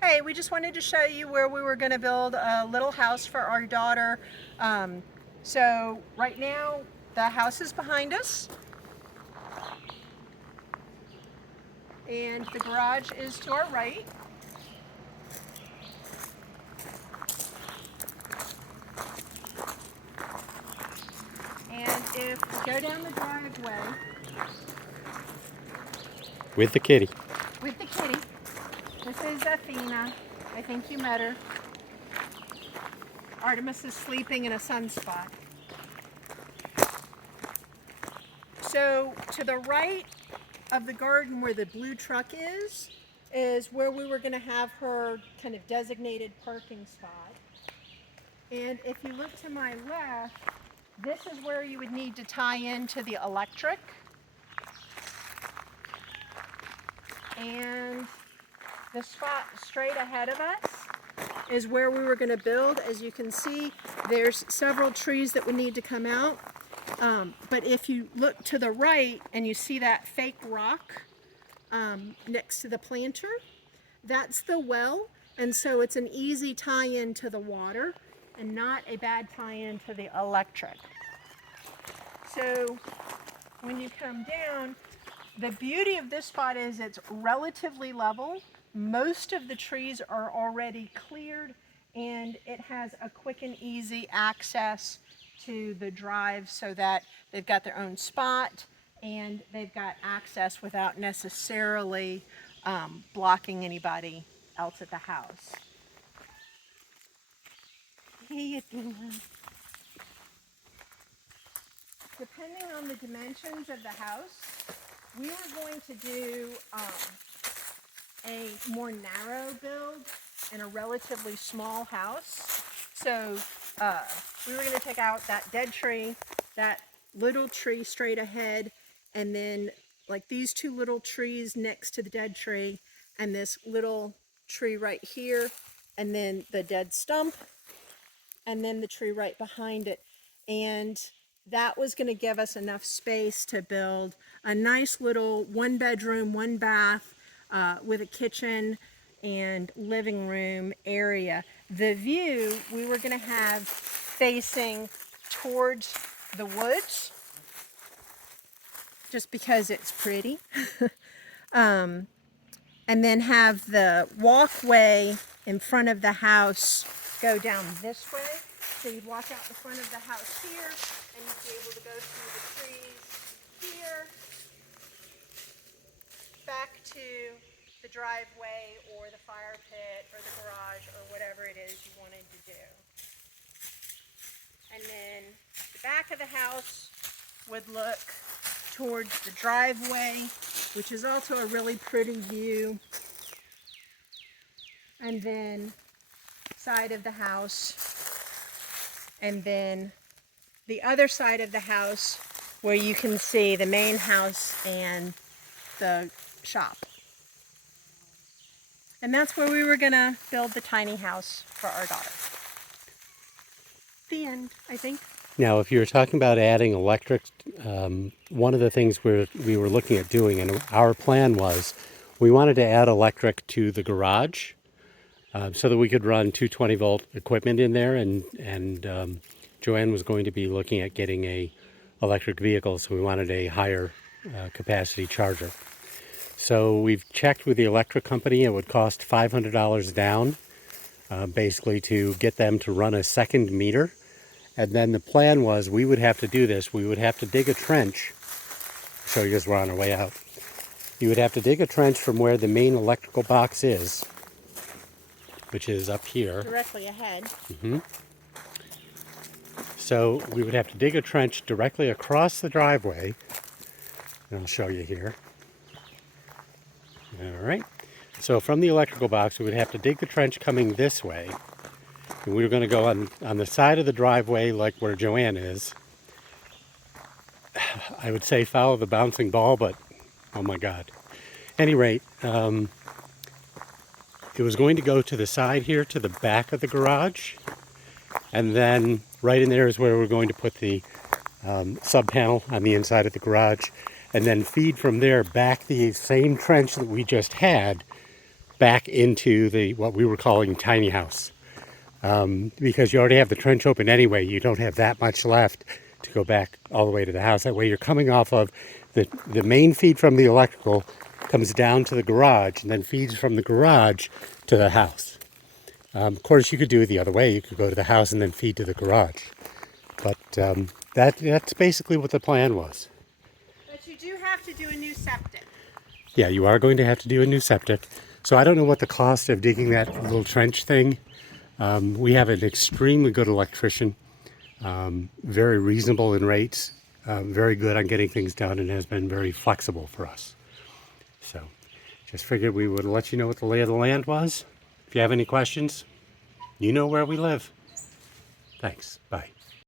Hey, we just wanted to show you where we were going to build a little house for our daughter. So right now the house is behind us and the garage is to our right. And if we go down the driveway With the kitty. with the kitty, this is Athena. I think you met her. Artemis is sleeping in a sunspot. So to the right of the garden where the blue truck is where we were going to have her kind of designated parking spot. And if you look to my left, this is where you would need to tie into the electric. And the spot straight ahead of us is where we were going to build. As you can see, there's several trees that would need to come out. But if you look to the right and you see that fake rock next to the planter, that's the well. And so it's an easy tie-in to the water and not a bad tie-in to the electric. So when you come down, the beauty of this spot is it's relatively level. Most of the trees are already cleared and it has a quick and easy access to the drive so that they've got their own spot and they've got access without necessarily blocking anybody else at the house. Hey, Athena. Depending on the dimensions of the house, we were going to do a more narrow build in a relatively small house. So we were going to take out that dead tree, that little tree straight ahead, and then like these two little trees next to the dead tree, and this little tree right here, and then the dead stump, and then the tree right behind it. And that was going to give us enough space to build a nice little 1-bedroom, 1-bath with a kitchen and living room area. The view we were going to have facing towards the woods, just because it's pretty. And then have the walkway in front of the house go down this way. So you'd walk out the front of the house here, and you'd be able to go through the trees here, back to the driveway or the fire pit or the garage or whatever it is you wanted to do. And then the back of the house would look towards the driveway, which is also a really pretty view. And then side of the house, and then the other side of the house where you can see the main house and the shop. And that's where we were gonna build the tiny house for our daughter. The end, I think. Now, if you were talking about adding electric, one of the things we were looking at doing, and our plan was, we wanted to add electric to the garage so that we could run 220-volt equipment in there, and Joanne was going to be looking at getting a electric vehicle, so we wanted a higher capacity charger. So we've checked with the electric company. It would cost $500 down, basically to get them to run a second meter. And then the plan was we would have to do this. We would have to dig a trench. I'll show you as we're on our way out. You would have to dig a trench from where the main electrical box is, which is up here. Directly ahead. Mm-hmm. So we would have to dig a trench directly across the driveway. And I'll show you here. All right. So from the electrical box, we would have to dig the trench coming this way. And we were going to go on the side of the driveway like where Joanne is. I would say follow the bouncing ball, but oh my God. At any rate, it was going to go to the side here, to the back of the garage. And then right in there is where we're going to put the sub panel on the inside of the garage. And then feed from there back the same trench that we just had back into the what we were calling tiny house. Because you already have the trench open anyway, you don't have that much left to go back all the way to the house. That way you're coming off of the main feed from the electrical comes down to the garage and then feeds from the garage to the house. Of course, you could do it the other way. You could go to the house and then feed to the garage. But that's basically what the plan was. But you do have to do a new septic. Yeah, you are going to have to do a new septic. So I don't know what the cost of digging that little trench thing. We have an extremely good electrician, very reasonable in rates, very good on getting things done, and has been very flexible for us. So just figured we would let you know what the lay of the land was. If you have any questions, you know where we live. Thanks. Bye.